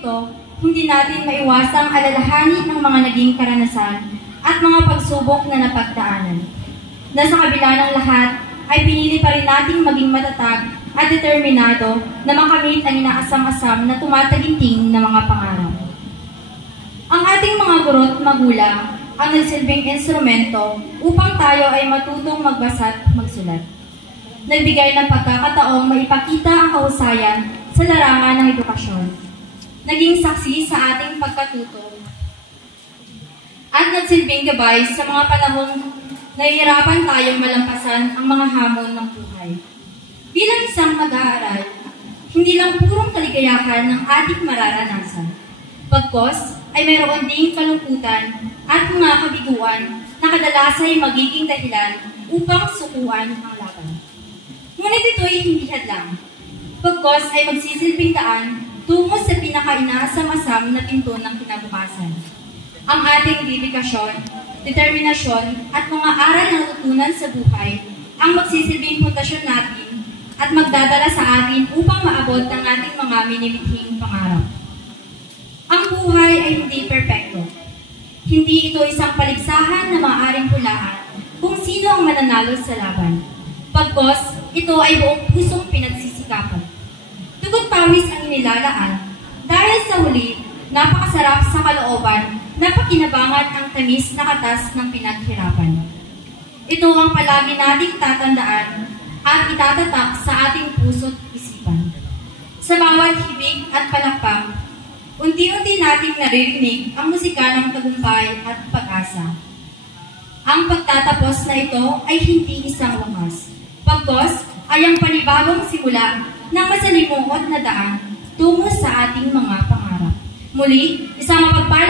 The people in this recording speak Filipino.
ito, hindi natin maiwasang alalahanin ang mga naging karanasan at mga pagsubok na napagdaanan. Na sa kabila ng lahat, ay pinili pa rin nating maging matatag at determinado na makamit ang inaasam-asam na tumataginting na mga pangarap. Ang ating mga guro't magulang ang nagsilbing instrumento upang tayo ay matutong magbasa at magsulat. Nagbigay ng pagkakataong maipakita ang kahusayan sa larangan ng edukasyon. Naging saksi sa ating pagkatuto at nagsilbing gabay sa mga panahong nahihirapan tayong malampasan ang mga hamon ng buhay. Bilang isang mag-aaral, hindi lang purong kaligayahan ng ating mararanasan. Pagkos ay mayroon ding kalungkutan at mga kabiguan na kadalas ay magiging dahilan upang sukuan ang laban. Ngunit ito'y hindi hadlang. Pagkos ay magsisilbing daan tungo sa pinaka-inaasam-asam na pinto ng kinabukasan. Ang ating dedikasyon, determinasyon at mga aral na natutunan sa buhay ang magsisilbing pundasyon natin at magdadala sa atin upang maabot ang ating mga minimithing pangarap. Ang buhay ay hindi perpekto. Hindi ito isang paligsahan na maaaring hulaan kung sino ang mananalo sa laban. Pagkos, ito ay buong pusong pinagsisikapan. Tugot pawis ang inilalaan dahil sa huli, napakasarap sa kalooban na pakinabangan ang tamis na katas ng pinaghirapan. Ito ang palagi nating tatandaan at itatatak sa ating puso't isipan. Sa bawat hibig at palakpak, unti-unti nating naririnig ang musika ng tagumpay at pag-asa. Ang pagtatapos na ito ay hindi isang wakas. Pagkos ay ang panibagong simula ng masalimuot na daan tungo sa ating mga pangarap. Muli, isang mapagpalang